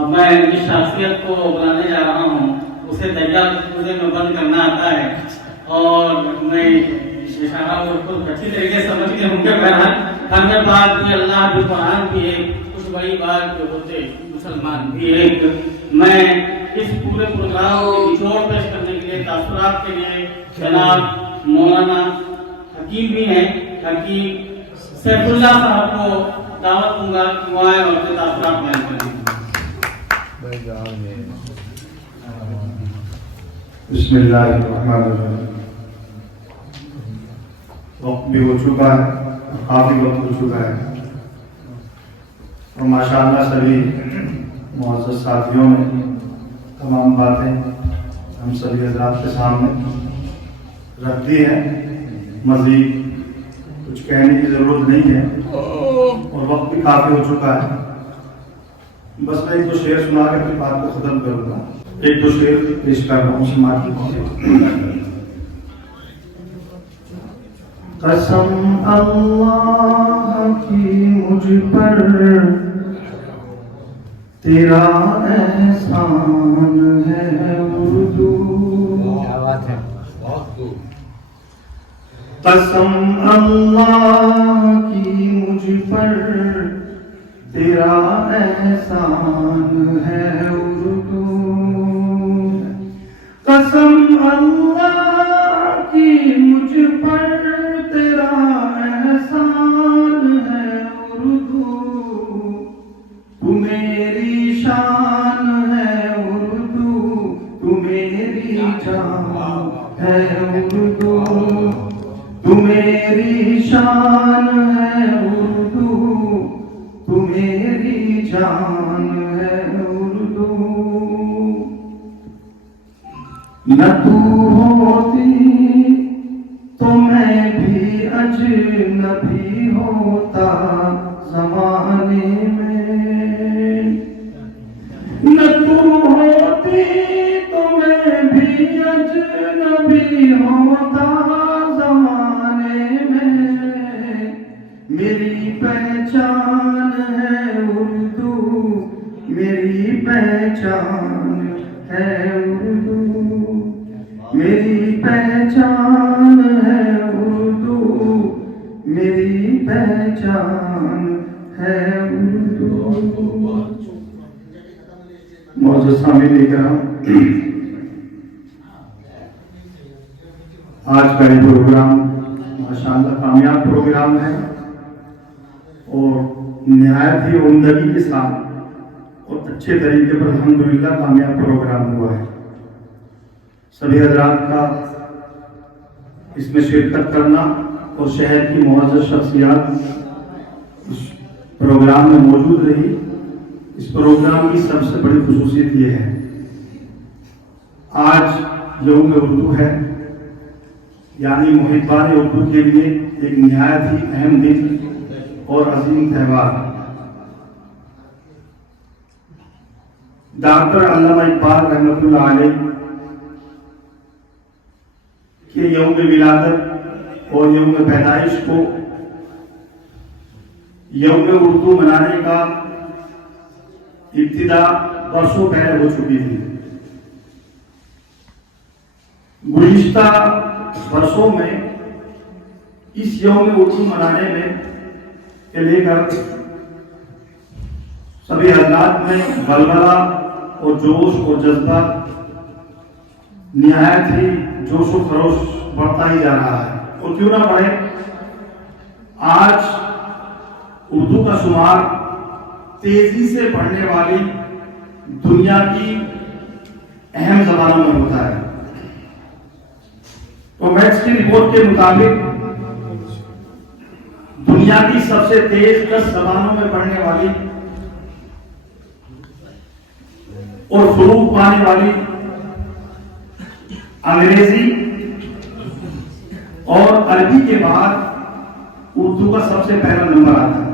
اب میں جس شخصیت کو بلانے جا رہا ہوں اسے دریا میں بند کرنا آتا ہے اور میں اشارہ کو اچھی طریقے سے سمجھ کے ہوں گے. بہرحال بات یہ اللہ بھی قرآن بھی ایک کچھ بڑی بات جو ہوتے مسلمان بھی ایک. میں اس پورے پروگرام کے نچوڑ پیش کرنے کے لیے تاثرات کے لیے جناب مولانا حکیم بھی ہیں, حکیم سیف اللہ صاحب کو دعوت دوں گا کہ وہ آئے اور اپنے تاثرات بیان کریں. بسم اللہ الرحمن الرحیم. وقت بھی ہو چکا ہے, کافی وقت ہو چکا ہے, اور ماشاءاللہ سبھی معزز ساتھیوں نے تمام باتیں ہم سبھی حضرات کے سامنے رکھ دی ہیں. مزید کچھ کہنے کی ضرورت نہیں ہے اور وقت بھی کافی ہو چکا ہے. بس میں ایک دو شعر سنا کے اپنی بات کو ختم کروں گا. ایک دو شعر پیش کر رہا ہوں سماعت کی. قسم اللہ کی مجھ پر تیرا احسان ہے اردو. قسم اللہ کی مجھ پر تیرا احسان ہے اردو. قسم اللہ کی مجھ پر تیرا احسان ہے اردو. تو میری شان ہے اردو, تو میری جان ہے اردو. تو میری شان ہے اردو, تو میری جان ہے اردو. نہ تو ہوتی تو میں بھی اجنبی ہوتا زمانے میں. نہ تو ہوتی تو میں بھی اجنبی ہوتا زمانے میں. میری پہچان ہے اردو, میری پہچان ہے اردو. میری پہچان ہے اردو, میری پہچان ہے اردو. معزز سامعین کرام, آج کا یہ پروگرام ماشاءاللہ کامیاب پروگرام ہے اور نہایت ہی عمدگی کے ساتھ اور اچھے طریقے پر الحمدللہ کامیاب پروگرام ہوا ہے. سبھی حضرات کا اس میں شرکت کرنا اور شہر کی معزز شخصیات اس پروگرام میں موجود رہی. اس پروگرام کی سب سے بڑی خصوصیت یہ ہے, آج یوم اردو ہے, یعنی محبان اردو کے لیے ایک نہایت ہی اہم دن اور عظیم تہوار. ڈاکٹر علامہ اقبال رحمۃ اللہ علیہ کہ یوم ولادت اور یوم پیدائش کو یوم اردو منانے کا ابتدا برسوں پہلے ہو چکی تھی. گزشتہ برسوں میں اس یوم اردو منانے میں کے لے کر سبھی حضرات میں بلبلہ اور جوش اور جذبہ نہایت ہی جوش و خروش بڑھتا ہی جا رہا ہے. اور کیوں نہ بڑھے, آج اردو کا شمار تیزی سے بڑھنے والی دنیا کی اہم زبانوں میں ہوتا ہے. تو میٹس کی رپورٹ کے مطابق دنیا کی سب سے تیز 10 زبانوں میں پڑھنے والی اور فروغ پانے والی انگریزی اور عربی کے بعد اردو کا سب سے پہلا نمبر آتا ہے.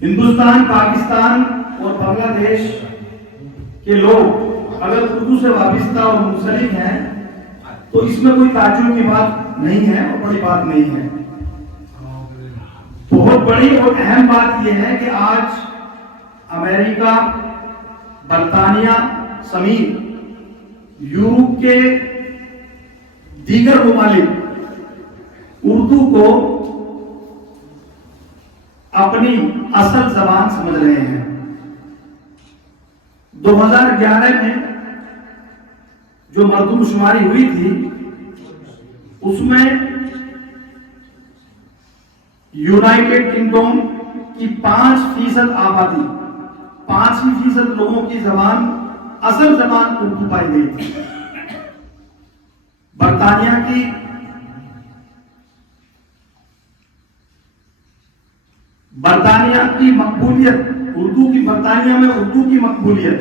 ہندوستان, پاکستان اور بنگلہ دیش کے لوگ اگر اردو سے وابستہ اور منسلک ہیں تو اس میں کوئی تعجب کی بات نہیں ہے اور بڑی بات نہیں ہے. بہت بڑی اور اہم بات یہ ہے کہ آج امریکہ، برطانیہ سمیت یورپ کے دیگر ممالک اردو کو اپنی اصل زبان سمجھ رہے ہیں۔ 2011 میں جو مردم شماری ہوئی تھی اس میں یونائٹڈ کنگڈم کی 5% آبادی، 5% لوگوں کی زبان، اصل زبان اردو پائی گئی تھی۔ برطانیہ کی مقبولیت، برطانیہ میں اردو کی مقبولیت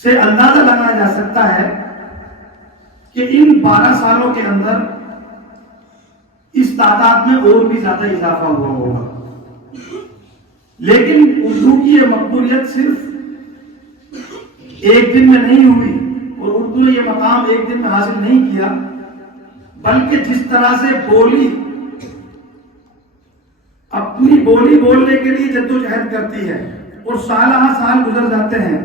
سے اندازہ لگایا جا سکتا ہے کہ ان 12 سالوں کے اندر اس تعداد میں اور بھی زیادہ اضافہ ہوا ہوگا۔ لیکن اردو کی یہ مقبولیت صرف ایک دن میں نہیں ہوئی اور اردو نے یہ مقام ایک دن میں حاصل نہیں کیا، بلکہ جس طرح سے اپنی بولی بولنے کے لیے جدوجہد کرتی ہے اور سالہ سال گزر جاتے ہیں،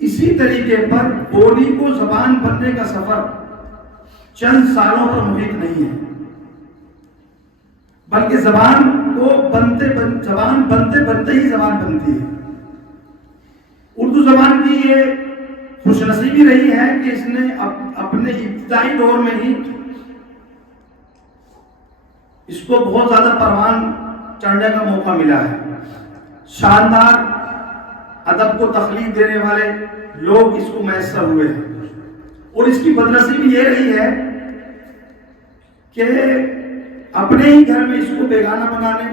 اسی طریقے پر بولی کو زبان بننے کا سفر چند سالوں پر محیط نہیں ہے، بلکہ زبان بنتے ہی زبان بنتی ہے۔ اردو زبان کی یہ خوش نصیبی رہی ہے کہ اس نے اپنے ابتدائی دور میں ہی اس کو بہت زیادہ پروان چڑھنے کا موقع ملا ہے۔ شاندار ادب کو تخلیق دینے والے لوگ اس کو میسر ہوئے ہیں، اور اس کی بدنصیبی یہ رہی ہے کہ اپنے ہی گھر میں اس کو بیگانہ بنانے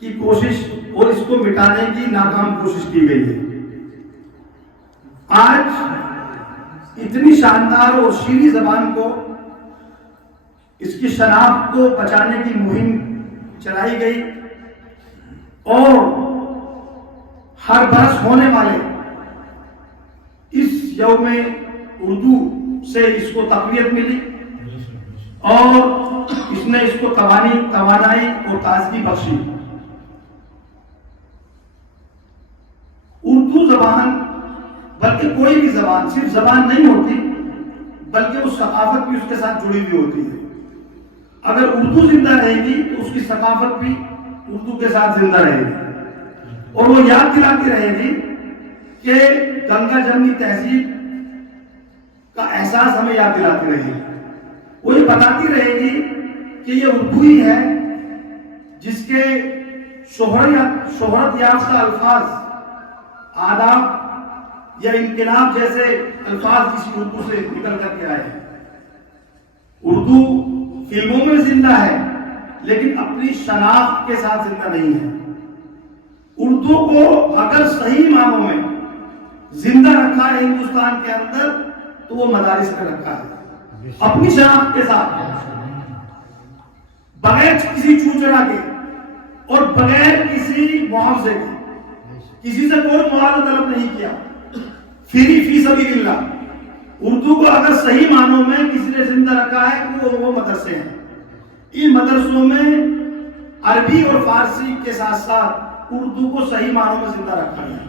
کی کوشش اور اس کو مٹانے کی ناکام کوشش کی گئی ہے۔ آج اتنی شاندار اور شیریں زبان کو، اس کی شناخت کو بچانے کی مہم چلائی گئی، اور ہر برس ہونے والے اس یوم اردو سے اس کو تقویت ملی اور اس نے اس کو توانائی اور تازگی بخشی۔ اردو زبان، بلکہ کوئی بھی زبان صرف زبان نہیں ہوتی، بلکہ وہ ثقافت بھی اس کے ساتھ جڑی ہوئی ہوتی ہے۔ اگر اردو زندہ رہے گی تو اس کی ثقافت بھی اردو کے ساتھ زندہ رہے گی، اور وہ یاد دلاتی رہے گی کہ گنگا جمنی تہذیب کا احساس ہمیں یاد دلاتی رہے گی۔ وہ یہ بتاتی رہے گی کہ یہ اردو ہی ہے جس کے شہرت یافتہ الفاظ، آداب یا انقلاب جیسے الفاظ کسی اردو سے نکل کر کے آئے ہیں۔ اردو فلموں میں زندہ ہے لیکن اپنی شناخت کے ساتھ زندہ نہیں ہے۔ اردو کو اگر صحیح معنوں میں زندہ رکھا ہے ہندوستان کے اندر تو وہ مدارس میں رکھا ہے، اپنی شناخت کے ساتھ، بغیر کسی چوچلا کے اور بغیر کسی معاوضے کے۔ کسی سے کوئی معاوضہ طلب نہیں کیا، فی سبیل اللہ۔ اردو کو اگر صحیح معنوں میں کسی نے زندہ رکھا ہے تو وہ مدرسے ہیں۔ ان مدرسوں میں عربی اور فارسی کے ساتھ ساتھ اردو کو صحیح معنوں میں زندہ رکھا گیا،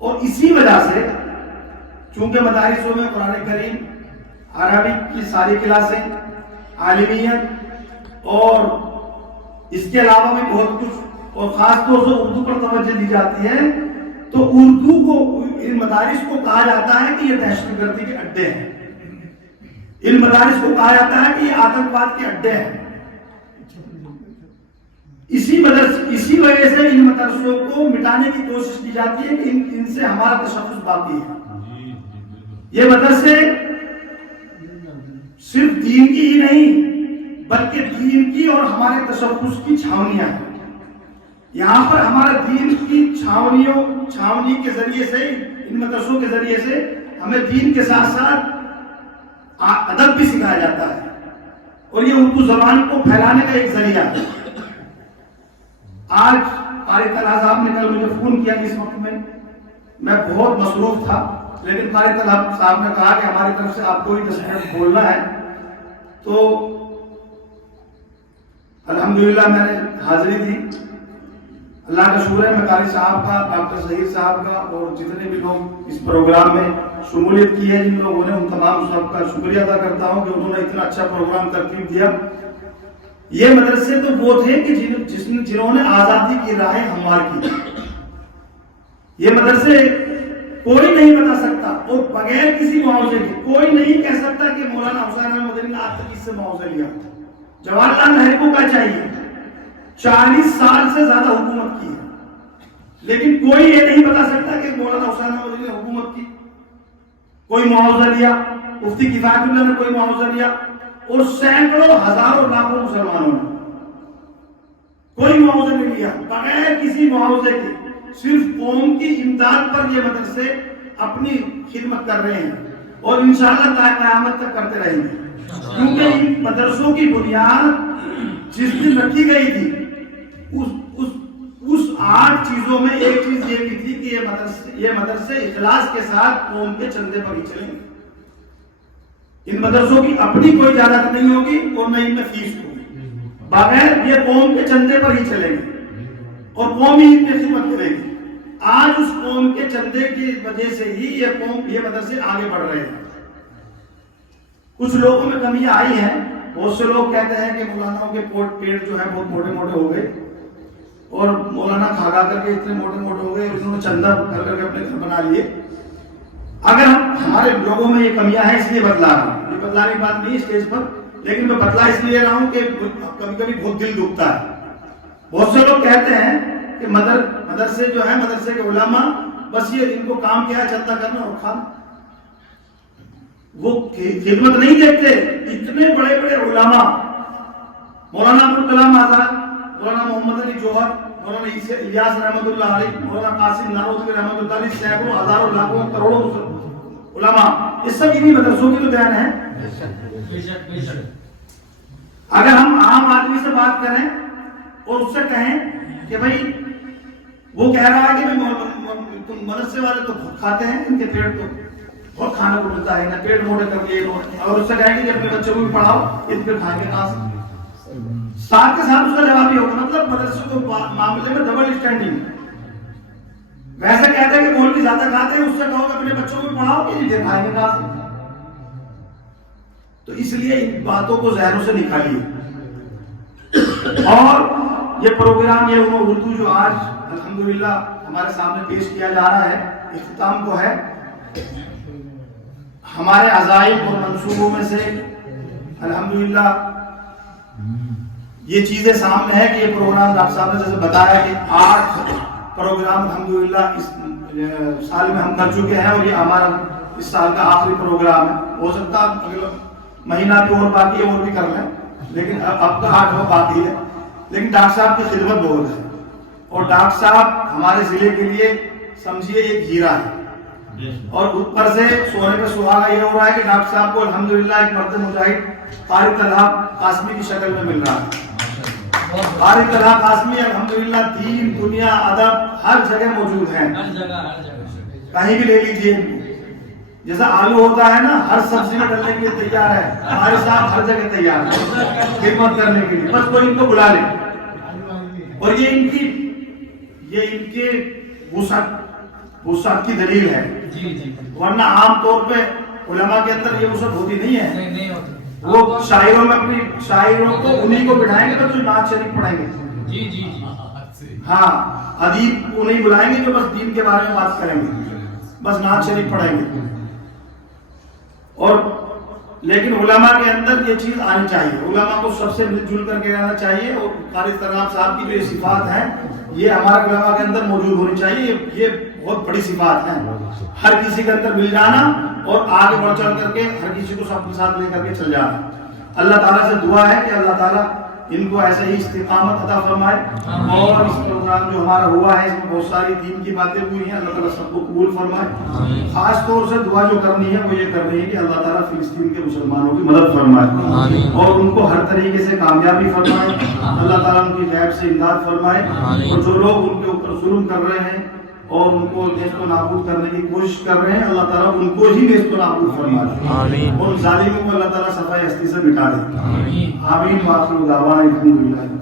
اور اسی وجہ سے چونکہ مدارسوں میں قرآن کریم، عربک کی ساری کلاسیں، عالمیت اور اس کے علاوہ بھی بہت کچھ، اور خاص طور سے اردو پر توجہ دی جاتی ہے، تو اردو کو، ان مدارس کو کہا جاتا ہے کہ یہ دہشت گردی کے اڈے ہیں، ان مدارس کو کہا جاتا ہے کہ یہ آتنکواد کے اڈے ہیں۔ اسی وجہ سے ان مدرسوں کو مٹانے کی کوشش کی جاتی ہے کہ ان سے ہمارا تشخص باقی ہے۔ یہ مدرسے صرف دین کی ہی نہیں بلکہ دین کی اور ہمارے تشخص کی چھاونیاں ہیں۔ یہاں پر ہمارا دین کی چھاونی کے ذریعے سے، ان مدرسوں کے ذریعے سے ہمیں دین کے ساتھ ساتھ ادب بھی سکھایا جاتا ہے، اور یہ اردو زبان کو پھیلانے کا ایک ذریعہ ہے۔ آج قاری طلحہ صاحب نے کل مجھے فون کیا، اس وقت میں بہت مصروف تھا، لیکن قاری طلحہ صاحب نے کہا کہ ہماری طرف سے آپ کو ہی 10 منٹ بولنا ہے، تو الحمدللہ میں نے حاضری دی، اللہ کا شکر ہے میں قاری صاحب کا، ڈاکٹر ظہیر صاحب کا اور جتنے بھی لوگ اس پروگرام میں شمولیت کی ہے، جن لوگوں نے، ان تمام سب کا شکریہ ادا کرتا ہوں کہ انہوں نے اتنا اچھا پروگرام ترتیب دیا۔ یہ مدرسے تو وہ تھے کہ جنہوں نے آزادی کی راہیں ہموار کی۔ یہ مدرسے کوئی نہیں بتا سکتا اور بغیر کسی معاوضے کے کوئی نہیں کہہ سکتا کہ مولانا حسین احمد مدنی نے آج تک اس سے معاوضہ لیا۔ جواہر لال نہرو کو کیا چاہیے؟ 40 سال سے زیادہ حکومت کی ہے، لیکن کوئی یہ نہیں بتا سکتا کہ مولانا حسین احمد مدنی نے حکومت کی، کوئی معاوضہ لیا، مفتی کفایت اللہ نے کوئی معاوضہ لیا، اور سینکڑوں ہزاروں لاکھوں مسلمانوں نے کوئی معاوضہ نہیں لیا۔ بغیر کسی معاوضے کے صرف قوم کی امداد پر یہ مدرسے اپنی خدمت کر رہے ہیں اور انشاءاللہ تا قیامت تک کرتے رہیں گے، کیونکہ ان مدرسوں کی بنیاد جس دن رکھی گئی تھی اس 8 چیزوں میں ایک چیز یہ بھی تھی کہ یہ مدرسے اخلاص کے ساتھ قوم کے چندے پر ہی چلیں گے۔ ان مدرسوں کی اپنی کوئی جائیداد نہیں ہوگی اور نہ ان میں فیس ہوگی، بغیر یہ قوم کے چندے پر ہی چلیں گے اور قوم ہی ان کی خدمت کرے گی۔ آج اس قوم کے چندے کی وجہ سے ہی یہ مدرسے آگے بڑھ رہے ہیں۔ کچھ لوگوں میں کمیاں آئی ہیں، بہت سے لوگ کہتے ہیں کہ مولاناؤں کے پیٹ جو ہے بہت موٹے موٹے ہو گئے اور مولانا کھا کر کے اتنے موٹے موٹے ہو گئے، انہوں نے چندہ کر کے اپنے گھر بنا لیے۔ اگر ہمارے لوگوں میں یہ کمیاں ہیں اس لیے بتلا رہا ہوں، یہ بتلانے کی بات نہیں اسٹیج پر، لیکن میں بتلا اس لیے رہا ہوں کہ کبھی کبھی بہت دل دکھتا ہے۔ بہت سے لوگ کہتے ہیں کہ مدرسے جو ہے، مدرسے کے علماء بس یہ ان کو کام کیا ہے چندہ کرنا اور کھانا، وہ خدمت نہیں دیکھتے۔ اتنے بڑے بڑے علماء، مولانا ابوالکلام آزاد، مولانا محمد علی جوہر، مولانا الیاس رحمۃ اللہ علیہ، مولانا قاسم نانوتوی رحمۃ اللہ علیہ، سینکڑوں ہزاروں لاکھوں کروڑوں علماء، یہ سب انہی مدرسوں کی تو بہن ہیں۔ اگر ہم عام آدمی سے بات کریں اور اس سے کہیں کہ بھائی وہ کہہ رہا ہے کہ مدرسے والے تو بہت کھاتے ہیں، ان کے پیٹ تو بہت کھانے کو ملتا ہے، نہ پیٹ موٹے کر لیے، اور اس سے کہیں گے کہ اپنے بچوں کو بھی پڑھاؤ، ان پہ کھائیں گے کہاں سے؟ ساتھ کے ساتھ اس کا جواب یہ ہوگا، مطلب مدرسے کو معاملے میں ڈبل اسٹینڈنگ۔ ویسے کہتے ہیں کہ مولوی زیادہ کھاتے ہیں، اس سے کہو کہ اپنے بچوں کو بھی پڑھاؤ، کہ نہیں کھائیں گے کہاں سے؟ تو اس لیے ان باتوں کو ذہنوں سے نکالیے۔ اور یہ پروگرام، یہ اردو جو آج الحمدللہ ہمارے سامنے پیش کیا جا رہا ہے، اختتام کو ہے، ہمارے عزائم اور منصوبوں میں سے الحمدللہ یہ چیزیں سامنے ہے کہ یہ پروگرام ڈاکٹر صاحب نے جیسے بتایا کہ 8 پروگرام الحمدللہ اس سال میں ہم کر چکے ہیں، اور یہ ہمارا اس سال کا آخری پروگرام ہے۔ ہو سکتا اگلا مہینہ بھی اور باقی ہے، اور بھی کر لیں، لیکن اب کا 8واں باقی ہے۔ لیکن ڈاکٹر صاحب کی خدمت بہت ہے، اور ڈاکٹر صاحب ہمارے ضلع کے لیے سمجھیے ایک ہیرا ہے، اور اوپر سے سونے پہ سہاگا یہ ہو رہا ہے کہ ڈاکٹر صاحب کو الحمدللہ ایک مرد مجاہد قاری طلحہ قاسمی کی شکل میں مل رہا ہے۔ قاری طلحہ قاسمی الحمدللہ دین، دنیا، ادب ہر جگہ موجود ہیں، کہیں بھی لے لیجیے۔ جیسا آلو ہوتا ہے نا، ہر سبزی میں ڈلنے کے لیے تیار ہے، ہمارے صاحب ہر جگہ تیار ہے خدمت کرنے کے لیے، بس کوئی ان کو بلا لے۔ اور یہ ان کے وسعت کی دلیل ہے، ورنہ عام طور پہ علماء کے اندر یہ وسعت ہوتی نہیں ہے۔ وہ شاعروں میں اپنی شاعروں کو انہی کو بٹھائیں گے تو جو نعت شریف پڑھیں گے، ہاں ادیب کو نہیں بلائیں گے جو بس دین کے بارے میں بات کریں گے، بس نعت شریف پڑھیں گے۔ اور لیکن علماء کے اندر یہ چیز آنی چاہیے، علماء کو سب سے مل جل کر کے رہنا چاہیے، اور قاری طلحہ صاحب کی جو یہ صفات ہیں یہ ہمارے علماء کے اندر موجود ہونی چاہیے۔ یہ بہت بڑی صفات ہیں، ہر کسی کے اندر مل جانا اور آگے بڑھ چل کر کے ہر کسی کو اپنے ساتھ لے کر کے چل جانا۔ اللہ تعالیٰ سے دعا ہے کہ اللہ تعالیٰ ان کو ایسے ہی استقامت عطا فرمائے، اور اس پروگرام جو ہمارا ہوا ہے اس میں بہت ساری دین کی باتیں ہوئی ہیں، اللہ تعالیٰ سب کو قبول فرمائے۔ خاص طور سے دعا جو کرنی ہے وہ یہ کرنی ہے کہ اللہ تعالیٰ فلسطین کے مسلمانوں کی مدد فرمائے اور ان کو ہر طریقے سے کامیابی فرمائے، اللہ تعالیٰ ان کی غیب سے امداد فرمائے، اور جو لوگ ان کے اوپر ظلم کر رہے ہیں اور ان کو نیست و نابود کرنے کی کوشش کر رہے ہیں، اللہ تعالیٰ ان کو ہی نیست و نابود فرمائے، اور ظالموں کو اللہ تعالیٰ صفائی ہستی سے مٹا دے۔ آمین۔ وآخر دعوانا الحمدللہ۔